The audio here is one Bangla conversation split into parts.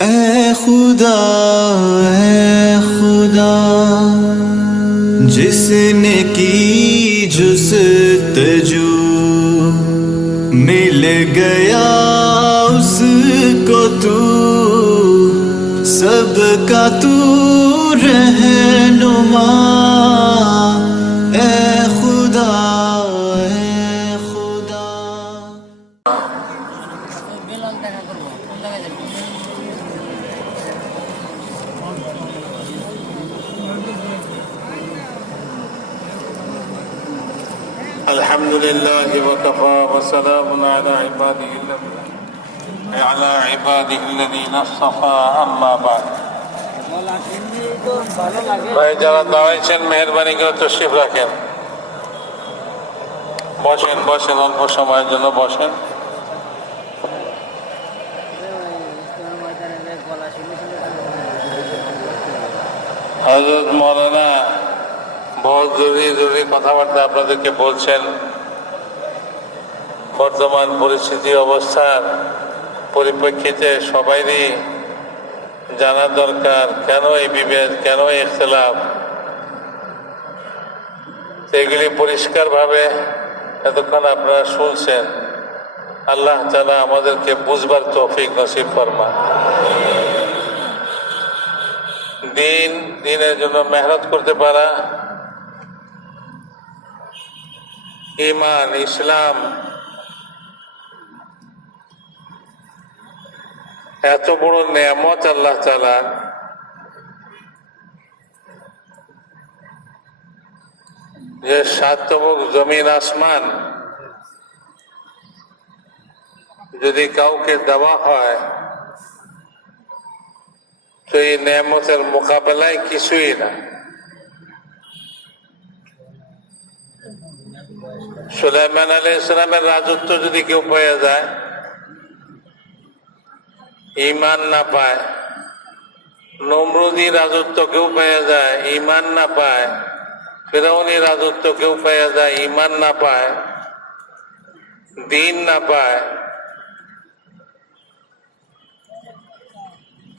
ऐ खुदा जिसने की जुस्तजू मिल गया उसको तू सबका तू रहनुमा। ऐ खुदा الحمد لله وكفى وسلام على عباده الذين اصطفى أما بعد। ভাই যারা দাঁড়াইছেন মেহেরবানি করে তশরিফ রাখেন, বসেন বসেন, অল্প সময়ের জন্য বসেন। হযরত মৌলানা बहुत জরুরি কথাবার্তা আপনাদেরকে বলছেন। বর্তমান পরিস্থিতি অবস্থার পরিপ্রেক্ষিতে সবাইরই জানা দরকার কেন এই বিভেদ, কেন এই ইখতিলাফ। এগুলি পরিষ্কারভাবে এতক্ষণ আপনারা শুনছেন। আল্লাহ তাআলা আমাদেরকে বুঝবার তৌফিক নসিব ফরমান। দিনের জন্য মেহনত করতে পারা, ঈমান ইসলাম এত বড় নেয়ামত আল্লাহ তাআলা, যে সাতবক জমিন আসমান যদি কাউকে দেওয়া হয় তো এই নেয়ামতের মোকাবেলায় কিছুই না। সুলাইমান আলাইহিস সালামের রাজত্ব যদি কেউ পেয়ে যায়, ঈমান না পায়, নমরুদি রাজত্ব কেউ পেয়ে যায়, ঈমান না পায়, ফিরআউনি রাজত্ব কেউ পেয়ে যায়, ঈমান না পায়, দিন না পায়,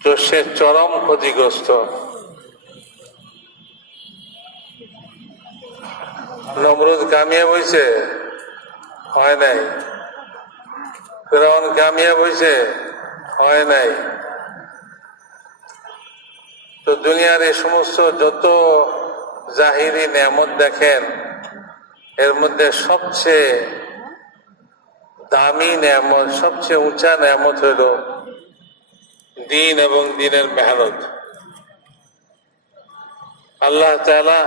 তো সে চরম ক্ষতিগ্রস্ত। নমরুদ কামিয়াব হয়েছে? হয় নাই। ফিরআউন কামিয়াব হয়েছে? হয় নাই। তো দুনিয়ার এই সমস্ত যত জাহিরি নেয়ামত দেখেন, এর মধ্যে সবচেয়ে দামি নেয়ামত, সবচেয়ে উঁচা নেয়ামত হইল দিন এবং দিনের মেহনত। আল্লাহ তাআলা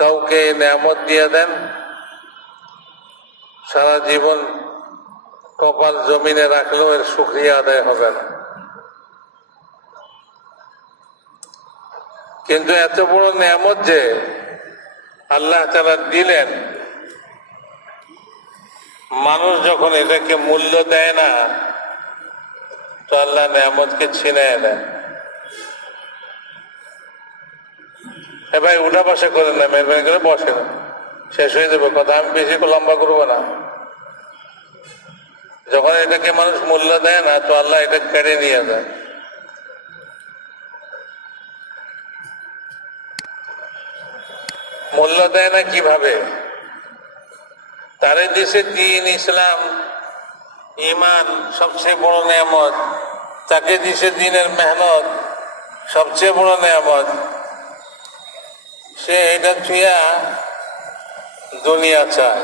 কাউকে নেয়ামত দিয়ে দেন, সারা জীবন কপাল জমিনে রাখলেও এর শুকরিয়া আদায় হবে না। কিন্তু এত বড় নেয়ামত যে আল্লাহ তাআলা দিলেন, মানুষ যখন এটাকে মূল্য দেয় না তো আল্লাহ নেয়ামতকে ছিনিয়ে নেয়। ভাই উঠা বসা করেন না, মেহরবানি করে বসে না, শেষ হয়ে যাবে কথা। আমি বেশি লম্বা করবো না। যখন এটাকে মানুষ মূল্য দেয় না তো আল্লাহ এটা কেড়ে নিয়ে যায়। মূল্য দেয় না কিভাবে? তারে দেশে দিন ইসলাম ঈমান সবচেয়ে বড় নেয়ামত, তাকে দিছে দিনের মেহনত সবচেয়ে বড় নেয়ামত। সে এটা ছুঁয়া দুনিয়া চায়।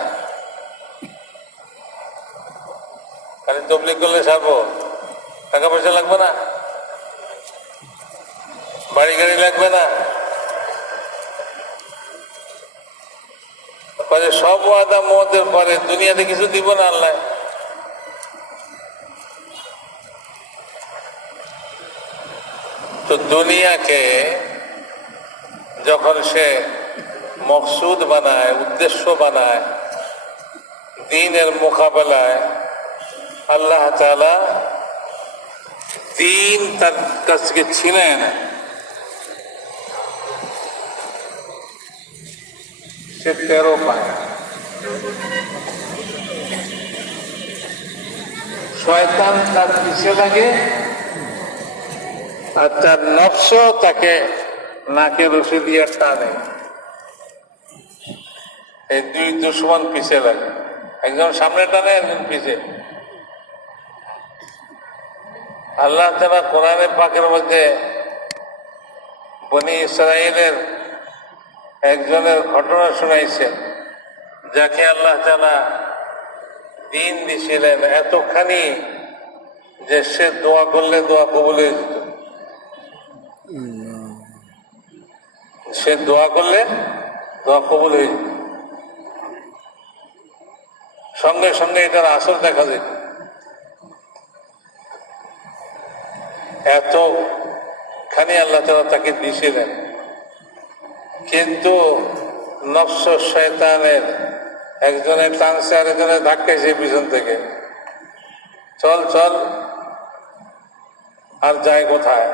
খালি তবলিগ করলে ছাড়বো? টাকা পয়সা লাগবে না, বাড়ি গাড়ি লাগবে না, সব ওয়াদা মতের পরে দুনিয়াতে কিছু দিব না আল্লাহ। তো দুনিয়াকে যখন সে মকসুদ বানায়, উদ্দেশ্য বানায় দ্বীনের মোকাবেলায়, আল্লাহ তাআলা দ্বীন তার কাছ থেকে ছিনিয়ে নেয়। সে টেরও পায়। শয়তান তার পিছে লাগে, আর তার নফস তাকে নাকে রশি দিয়ে টানে। এই দুই দুশ্মন পিছে লাগে, একজন সামনে টানে, একজন পিছে। আল্লাহ তাআলা কোরআনে পাকের মধ্যে বনি ইসরাইলের একজনের ঘটনা শুনাইছেন, যাকে আল্লাহ তাআলা দিন দিছিলেন এতখানি যে সে দোয়া করলে দোয়া কবুল হয়ে যেত। সে দোয়া করলে দোয়া কবুল হয়ে যেত, সঙ্গে সঙ্গে এটার আসর দেখা যেত। এতখানি আল্লাহ তাআলা তাকে দিছিলেন, কিন্তু নফস শয়তানের একজনের টানছে আর একজনের ধাক্কাইছে পিছন থেকে, চল চল, আর যায় কোথায়?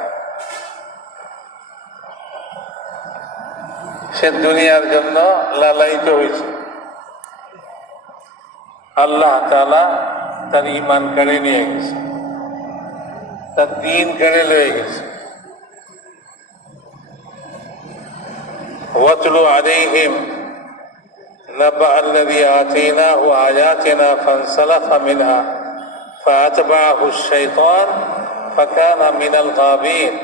সে দুনিয়ার জন্য লালায়িত হয়েছে। আল্লাহ তাআলা তার ঈমান কেড়ে নিয়ে গেছে, তার দ্বীন কেড়ে লয়ে গেছে। ওয়াতলু আলাইহিম নাবা আল্লাযী আতাইনাহু আয়াতিনা ফানসালাখা মিনহা ফাআতবা'হু আশ-শাইতান ফাকানা মিনাল গাবিন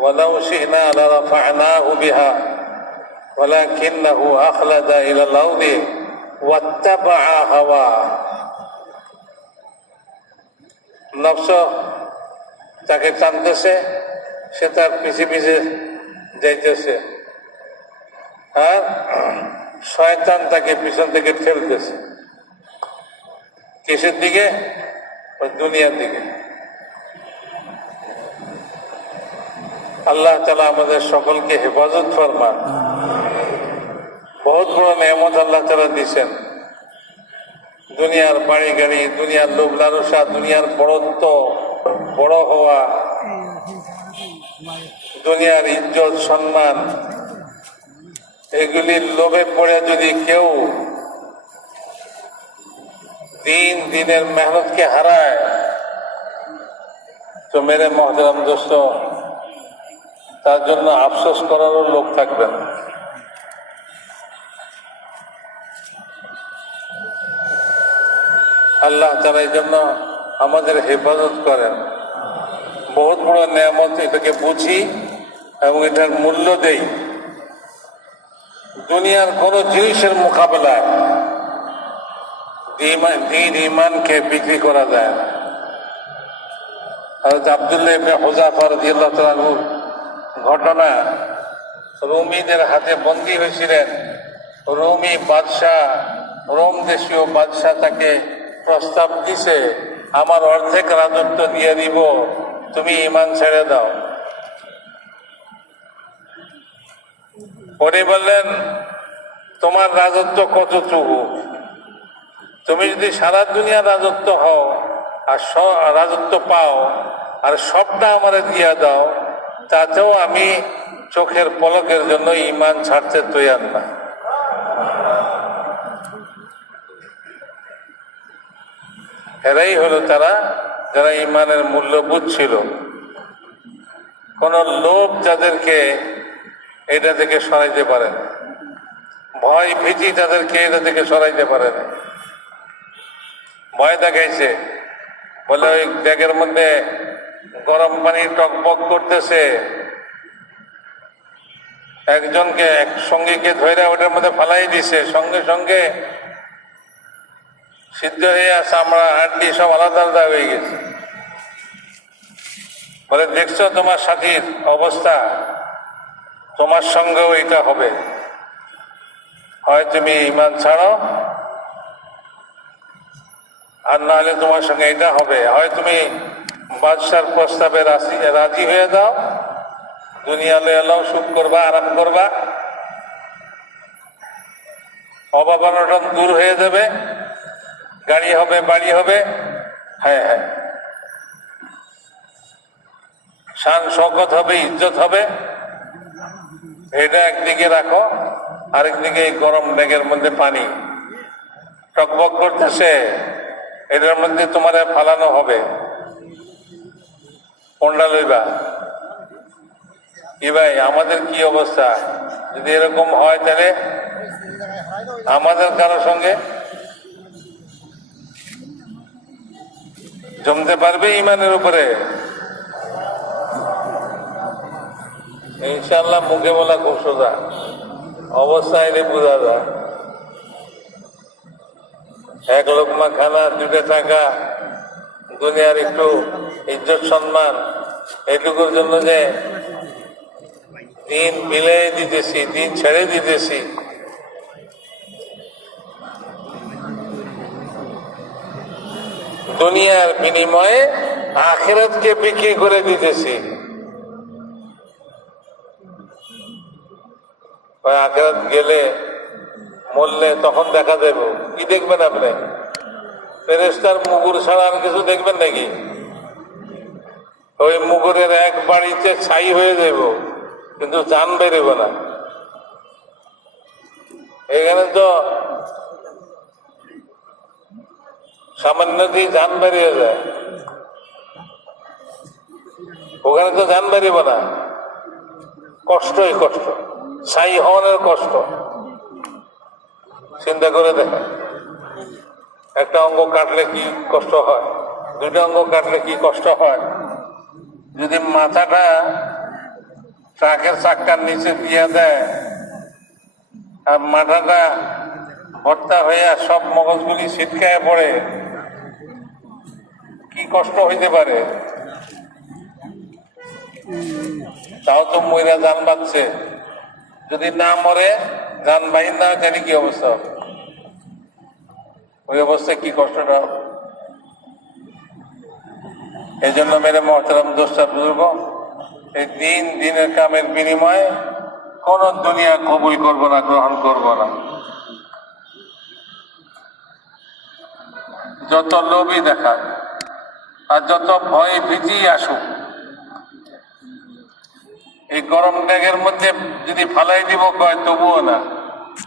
ওয়ালাউ শি'না লারাফা'নাহু বিহা ওয়ালাকিন্নাহু আখলাদা ইলাল আরদি ওয়াত্তাবা'a হাওয়া। নফস তাকে টানতেছে, সে তার পিছে পিছে যাইতেছে, আর শয়তান তাকে পিছন থেকে ঠেলতেছে। কিসের দিকে? ওই দুনিয়ার দিকে। আল্লাহ তাআলা আমাদের সকলকে হেফাজত ফরমান। বহুত বড় নেয়ামত আল্লাহ তাআলা দিয়েছেন। দুনিয়ার বাড়ি গাড়ি, দুনিয়ার লোভ লালসা, দুনিয়ার বড়ত্ব, বড় হওয়া, দুনিয়ার ইজ্জত সম্মান, এগুলির লোভে পড়ে যদি কেউ দিনের মেহনতকে হারায়, তো মেরে মহতরম দোস্ত, তার জন্য আফসোস করারও লোক থাকবে না। আল্লাহ তাআলা এই জন্য আমাদের হেফাজত করেন। বহুত বড় নেয়ামত, এটাকে বুঝি এবং এটার মূল্য দেই। দুনিয়ার কোন জিনিসের মোকাবেলায় দ্বীন ঈমানকে বিক্রি করা যায় না। হযরত আব্দুল্লাহ ইবনে হুযাফা রাদিয়াল্লাহু তাআলা আনহুর ঘটনা, রোমীদের হাতে বন্দী হয়েছিলেন। রোমী বাদশাহ, রোম দেশীয় বাদশাহ তাকে প্রস্তাব দিছে, আমার অর্ধেক রাজত্ব দিয়ে দিব, তুমি ঈমান ছেড়ে দাও। উনি বললেন, তোমার রাজত্ব কতটুকু? তুমি যদি সারা দুনিয়া রাজত্ব হও আর রাজত্ব পাও আর সবটা আমারে দিয়ে দাও, তাতেও আমি চোখের পলকের জন্য ঈমান ছাড়তে তৈয়ার না। এরাই হলো তারা যারা ঈমানের মূল্য বুঝছিল। কোন লোভ যাদেরকে এটা থেকে সরাইতে পারে না, ভয় ভীতি তাদেরকে এটা থেকে সরাইতে পারে না। ভয় দেখাইছে বলে ওই ব্যাগের মধ্যে গরম পানি টকবক করতেছে, একজনকে এক সঙ্গীকে ধরে ওটার মধ্যে ফালাই দিছে, সঙ্গে সঙ্গে সিদ্ধ হয়ে চামড়া হাড্ডি সব আলাদা আলাদা হয়ে গেছে। বলে, দেখছো তোমার সাথীর অবস্থা, তোমার সঙ্গেও এটা হবে। হয় তুমি ঈমান ছাড়ো, আর না হলে তোমার সঙ্গে এটা হবে। হয় তুমি বাদশার প্রস্তাবে রাজি হয়ে যাও, দুনিয়া লয়ে এলাও, সুখ করবা, আরাম করবা, অভাব অনটন দূর হয়ে যাবে, গাড়ি হবে, বাড়ি হবে, হ্যাঁ হ্যাঁ, শান শওকত হবে, ইজ্জত হবে। এটা একদিকে রাখো, আরেকদিকে এই গরম ব্যাগের মধ্যে পানি টকবক করতেছে, এটার মধ্যে তোমার ফালানো হবে। কোনটা লইবা? কি ভাই, আমাদের কি অবস্থা? যদি এরকম হয় তাহলে আমাদের কারোর সঙ্গে জমতে পারবে ইমানের উপরে? ইনশাল্লাহ মুখে বলা খুব সোজা, অবস্থা এনে বোঝা যায়। এক লোকমা খানা, 2টা টাকা, দুনিয়ার একটু ইজ্জত সম্মান, এটুকুর জন্য যে দিন বিলাই দিতেছি, দিন ছেড়ে দিতেছি। দুনিয়ার বিনিময়ে আখিরাতকে বিক্রি করে দিতেছি। আখিরাত গেলে মরলে তখন দেখা দেব। কি দেখবেন আপনি? ফেরেশতার মুগুর ছাড়া আর কিছু দেখবেন নাকি? ওই মুগুরের এক বাড়িতে ছাই হয়ে যাব, কিন্তু জান বেরোবে না। এখানে তো সামান্য দিয়ে জান বেরিয়ে যায়, ওখানে তো জান বেরিয়ে না। কষ্টই কষ্ট, ছাই হওয়ার কষ্ট। চিন্তা করে দেখেন, একটা অঙ্গ কাটলে কি কষ্ট হয়, 2টা অঙ্গ কাটলে কি কষ্ট হয়। যদি মাথাটা ট্রাকের চাক্কার নিচে দিয়ে দেয় আর মাথাটা ভর্তা হয়ে সব মগজগুলি ছিটকায় পড়ে, কি কষ্ট হইতে পারে। তাও তো মইরা জান বাঁচছে, যদি না মরে জান বাহির না হয় তাহলে কি অবস্থা? ওই অবস্থায় কি কষ্টটা হবে। এই জন্য মেরে মহতারাম দোস্ত বুজুর্গ, এই দিনের কামের বিনিময়ে কোন দুনিয়া কবুল করব না, গ্রহণ করব না। যত লোভই দেখায় আর যত ভয় ভীতি আসুক, এই গরম ড্যাগের মধ্যে যদি ফালাই দিব কয় তবুও না।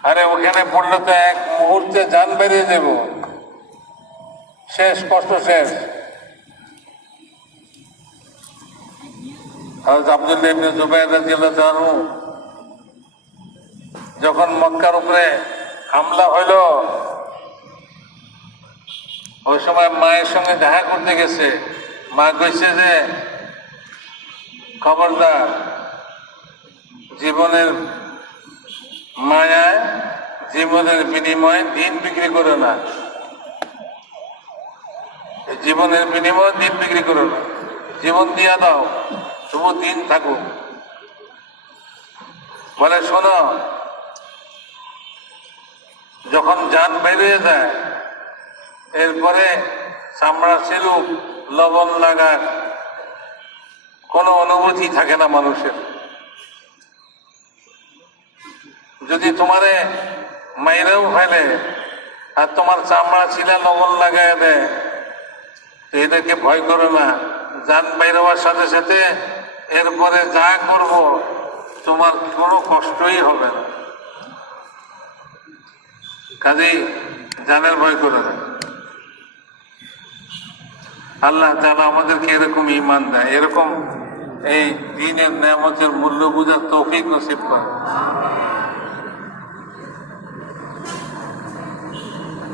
আরে ওখানে পড়লে তো এক মুহূর্তে জান বেরিয়ে যাব, শেষ, কষ্ট শেষ। আব্দুল্লাহ ইবনে জুবাইর রাদিয়াল্লাহু আনহু যখন মক্কার উপরে হামলা হইল, ওই সময় মায়ের সঙ্গে দেখা করতে গেছে। মা কইছে যে খবরদার, জীবনের মায়ায়, জীবনের বিনিময়ে দিন বিক্রি করো না। জীবনের বিনিময়ে দিন বিক্রি করো না, জীবন দিয়া দাও, তবু দিন থাকুক। বলে শোনো, যখন জান বেরিয়ে যায় এরপরে চামড়া ছিলুক, লবণ লাগার কোনো অনুভূতি থাকে না মানুষের। যদি তোমারে মাইরেও ফেলে আর তোমার চামড়া ছিলা লবণ লাগাই দেয়, তো এটাকে ভয় করো না। জান বেরোবার সাথে সাথে এরপরে যা করব তোমার কোনো কষ্টই হবে না। কাজেই জানের ভয় করো না। আল্লাহ তাআলা আমাদেরকে এরকম ঈমান দেয়, এরকম এই দ্বীনের নেয়ামতের মূল্য বুঝার তৌফিক নসিব করে।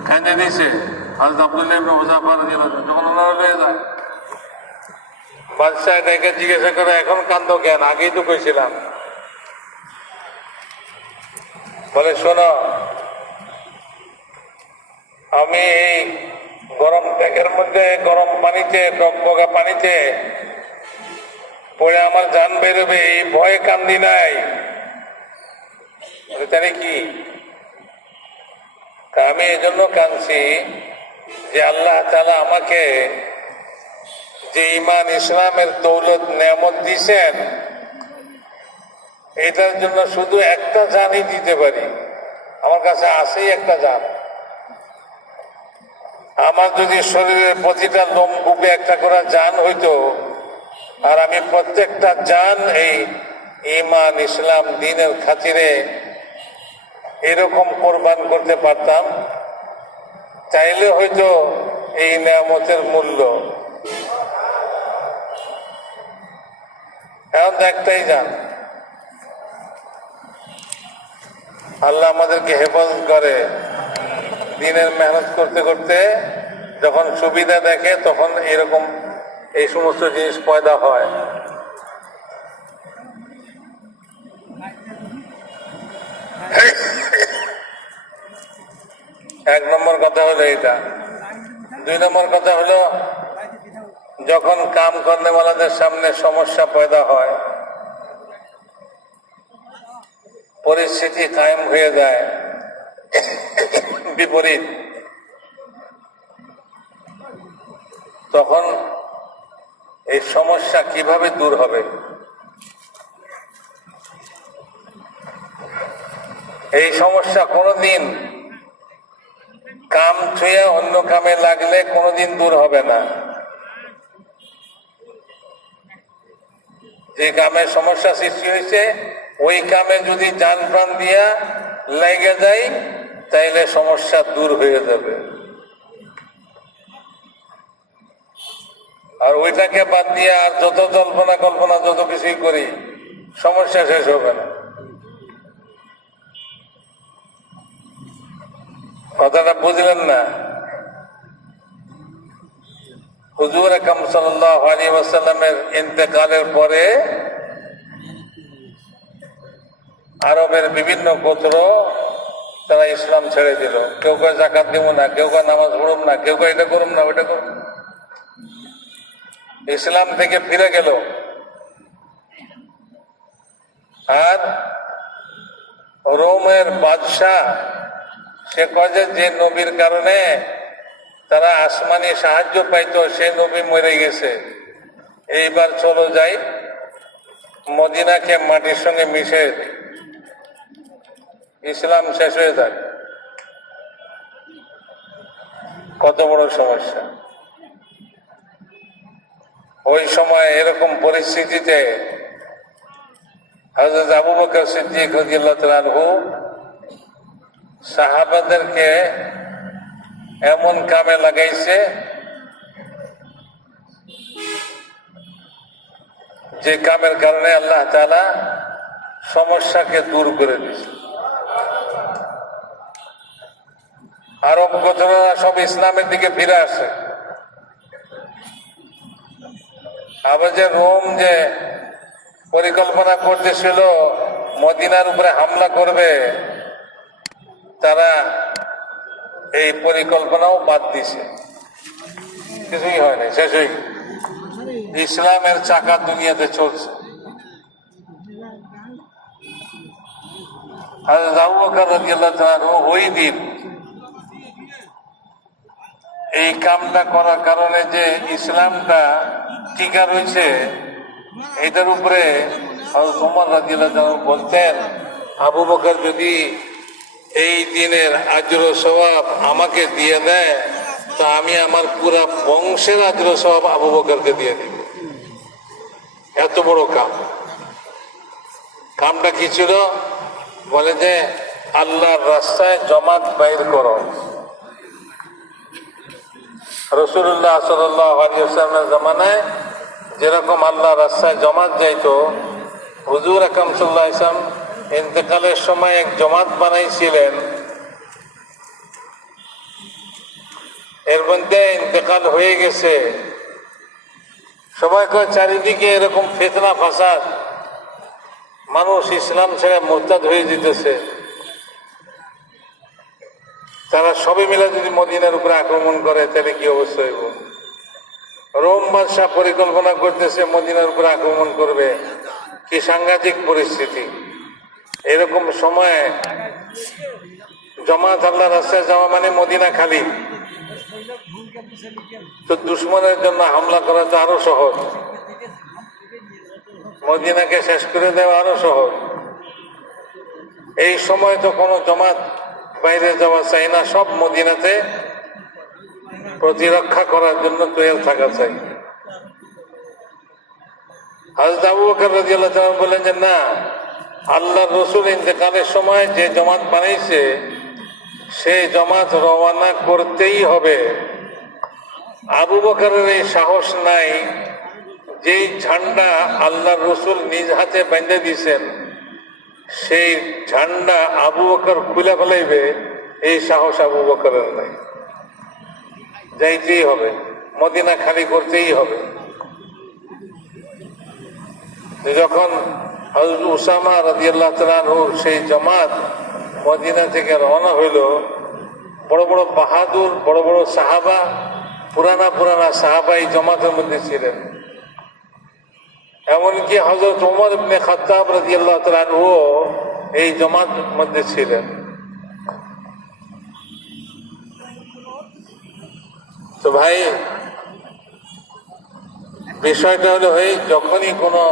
কাঁদে দিয়েছে হযরত আব্দুল্লাহ ইবনে হুযাফা রাদিয়াল্লাহু আনহু, যখন ওনারা হয়ে যায়, বাদশাহ ডেকে জিজ্ঞাসা করে এখন কান্দো কেন, আগেই তো কইছিলাম। বলে শোনো, আমি এই গরম ট্যাঙ্কের মধ্যে গরম পানিতে, টকবগা পানিতে পড়ে আমার জান বেরোবে এই ভয়ে কান্দি নাই। তাহলে কি? আমি এই জন্য কাঁদছি যে আল্লাহ তাআলা আমাকে যে ঈমান ইসলামের দৌলত নেয়ামত দিয়েছেন, এটার জন্য শুধু একটা জানই দিতে পারি। আমার কাছে আছেই একটা জান। আমার যদি শরীরের প্রতিটা লোমকূপে একটা করে জান হইতো, আর আমি প্রত্যেকটা জান এই ঈমান ইসলাম দ্বীনের খাতিরে এরকম কোরবান করতে পারতাম, চাইলে হয়তো এই নেয়ামতের মূল্য। এখন তো একটাই জান, আল্লাহ আমাদেরকে হেফাজত করে। দিনের মেহনত করতে করতে যখন সুবিধা দেখে তখন এরকম এই সমস্ত জিনিস পয়দা হয়। এক নম্বর কথা হলো এটা। দুই নম্বর কথা হলো, যখন কাম করনেওয়ালাদের সামনে সমস্যা পয়দা হয়, পরিস্থিতি কায়েম হয়ে যায় বিপরীত, তখন এই সমস্যা কিভাবে দূর হবে? এই সমস্যা কোনোদিন কাম ছুঁয়ে অন্য কামে লাগলে কোনোদিন দূর হবে না। যে কামে সমস্যা সৃষ্টি হয়েছে ওই কামে যদি জান প্রাণ দিয়া লেগে যায় তাইলে সমস্যা দূর হয়ে যাবে। আর ওইটাকে বাদ দিয়ে আর যত কল্পনা যত কিছুই করি, সমস্যা শেষ হবে না। কথাটা বুঝলেন না? হুজুর আকরাম সাল্লাল্লাহু আলাইহি ওয়াসাল্লামের ইন্তেকালের পরে আরবের বিভিন্ন গোত্র তারা ইসলাম ছেড়ে দিল। কেউ কয় যাকাত দিব না, কেউ কয় নামাজ পড়ুম না, কেউ কয় এটা করুম না, ওইটা করুম। ইসলাম থেকে ফিরে গেল। আর রোমের বাদশাহ সে কয় যে নবীর কারণে তারা আসমানি সাহায্য পাইতো সে নবী মরে গেছে, এইবার চলো যাই মদিনাকে মাটির সঙ্গে মিশে দিই, ইসলাম শেষ হয়ে যায়। কত বড় সমস্যা! ওই সময় এরকম পরিস্থিতিতে হযরত আবু বকর সিদ্দিক রাদিয়াল্লাহু তাআলা আনহু সাহাবাদেরকে এমন কামে লাগাইছে যে কামের কারণে আল্লাহ তাআলা সমস্যাকে দূর করে দিয়েছে। আরব গোত্ররা সব ইসলামের দিকে ফিরে আসে। আবার যে রোম যে পরিকল্পনা করতেছিল মদিনার উপরে হামলা করবে, তারা এই পরিকল্পনাও বাদ দিছে, কিছুই হয়নি, শেষ হয়ে গেছে। ইসলামের চাকা দুনিয়াতে চলছে। হযরত আবু বকর রাদিয়াল্লাহু তাআলা ওই দিন এই কামটা করার কারণে যে ইসলামটা টিকা রয়েছে, এটার উপরে হযরত ওমর রাদিয়াল্লাহু তাআলা বলতেন, আবু বকর যদি এই দিনের আজর ও সওয়াব আমাকে দিয়ে দেয় তো আমি আমার পুরা বংশের আজর ও সওয়াব আবু বকরকে দিয়ে দিব। এত বড় কাম। কামটা কি ছিল? বলে যে আল্লাহর রাস্তায় জমাত বাইর করো। রাসূলুল্লাহ সাল্লাল্লাহু আলাইহি ওয়াসাল্লামের জামানায় যেরকম আল্লাহর রাস্তায় জমাত যাইতো, হুজুর আকরাম সাল্লাল্লাহু আলাইহি ওয়াসাল্লাম ইন্তেকালের সময় এক জমাত বানাইছিলেন। এর মধ্যে ইন্তেকাল হয়ে গেছে, সবাই কয় চারিদিকে এরকম ফিতনা ফাসাদ, মানুষ ইসলাম ছেড়ে মুরতাদ হয়ে যেতেছে, তারা সবে মিলে যদি মদিনার উপরে আক্রমণ করে তাহলে কি অবস্থা হইব? রোম বাদশাহ পরিকল্পনা করতেছে মদিনার উপরে আক্রমণ করবে, কি সাংঘাতিক পরিস্থিতি। এরকম সময় জামাত আল্লাহর রাস্তায় যাওয়া মানে মদিনা খালি, তো দুশমনের জন্য হামলা করা তো আরো সহজ, মদিনাকে শেষ করে দেওয়া আরো সহজ। এই সময় তো কোনো জামাত বাইরে যাওয়া চাই না, সব মদিনাতে প্রতিরক্ষা করার জন্য তৈরি থাকা চাই। হযরত আবু বকর রাদিয়াল্লাহু তাআলা বলেন যে না, আল্লাহর রাসূল ইন্তেকালের সময় যে জামাত বানাইছে সেই জামাত রওনা করতেই হবে। আবু বকরের এই সাহস নাই, যেই ঝান্ডা আল্লাহর রাসূল নিজ হাতে বেঁধে দিয়েছেন সেই ঝান্ডা আবু বকর খুলে ফেলাইবে, এই সাহস আবু বকরের নাই। যাইতেই হবে, মদিনা খালি করতেই হবে। যখন হযরত উসামা রাদিয়াল্লাহু তাআলা আনহুর সেই জামাত মদিনা থেকে রওনা হইল, বড় বড় বাহাদুর, বড় বড় সাহাবা, পুরানা পুরানা সাহাবা এই জামাতের মধ্যে ছিলেন। এমনকি হযরত ওমর ইবনে খাত্তাব রাদিয়াল্লাহু তাআলা আনহু এই জামাতের মধ্যে ছিলেন। তো ভাই, বিষয়টা হলো এই, যখনই কোনো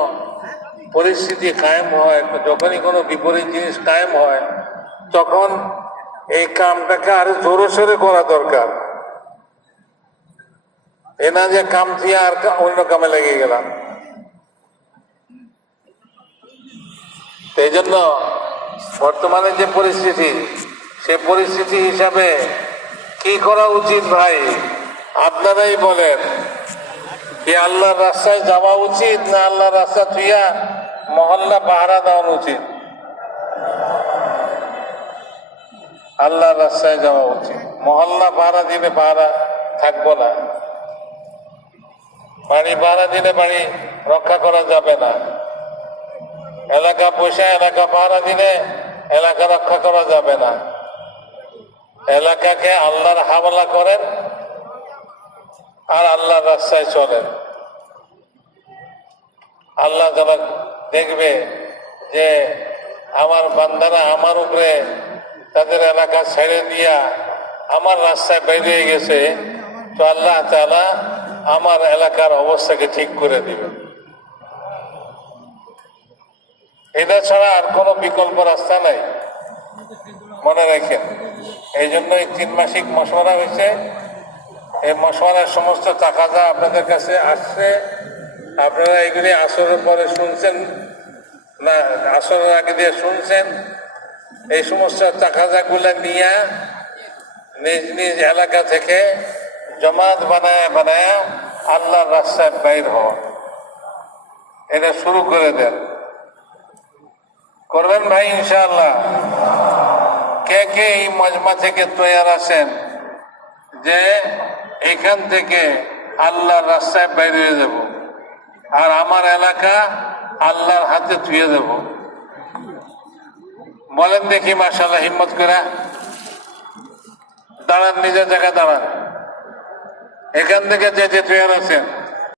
পরিস্থিতি কায়েম হয়, যখনই কোনো বিপরীত জিনিস কায়েম হয়, তখন এই কামটাকে আরো জোরে সোরে করা দরকার। এ না যে কাম দিয়ে আর অন্য কামে লেগে গেলাম। এই জন্য বর্তমানে যে পরিস্থিতি, সে পরিস্থিতি হিসাবে কি করা উচিত ভাই, আপনারাই বলেন। কি আল্লাহর রাস্তায় যাওয়া উচিত, না আল্লাহর রাস্তা থুইয়া মহল্লা পাহারা দেওয়া উচিত? আল্লাহর রাস্তায় যাওয়া উচিত। মহল্লা পাহারা দিলে পাহারা থাকবো না, বাড়ি পাহারা দিলে বাড়ি রক্ষা করা যাবে না, এলাকা পয়সা এলাকা পাহারা দিলে এলাকা রক্ষা করা যাবে না। এলাকাকে আল্লাহর হাওয়ালা করেন আর আল্লাহর রাস্তায় চলেন। আল্লাহ যখন দেখবে যে আমার বান্দারা আমার উপরে তাদের এলাকা ছেড়ে দিয়া আমার রাস্তায় বেরিয়ে গেছে, তো আল্লাহ তাআলা আমার এলাকার অবস্থাকে ঠিক করে দিবে। এটা ছাড়া আর কোনো বিকল্প রাস্তা নাই, মনে রাখেন। এই জন্য এই 3 মাসিক মশওয়ারা হয়েছে। এই মশওয়ারার সমস্ত তাকাজা আপনাদের কাছে আসছে। আপনারা এগুলি আসরের পরে শুনছেন না, আসরের আগে দিয়ে শুনছেন। এই সমস্ত তাকাজাগুলো নিয়ে নিজ নিজ এলাকা থেকে জমাত বানায় বানায় আল্লাহর রাস্তায় বাইর হওয়া, এটা শুরু করে দেন। করবেন ভাই ইনশাআল্লাহ? কে কে এই মজমা থেকে তৈয়ার আছেন যে এখান থেকে আল্লাহর রাস্তায় বাইর হয়ে যাব আর আমার এলাকা আল্লাহর হাতে ধুয়ে দেব? বলেন দেখি মাশাআল্লাহ, হিম্মত করে দাঁড়ান, নিজের জায়গায় দাঁড়ান। এখান থেকে যে যে তৈয়ার আছেন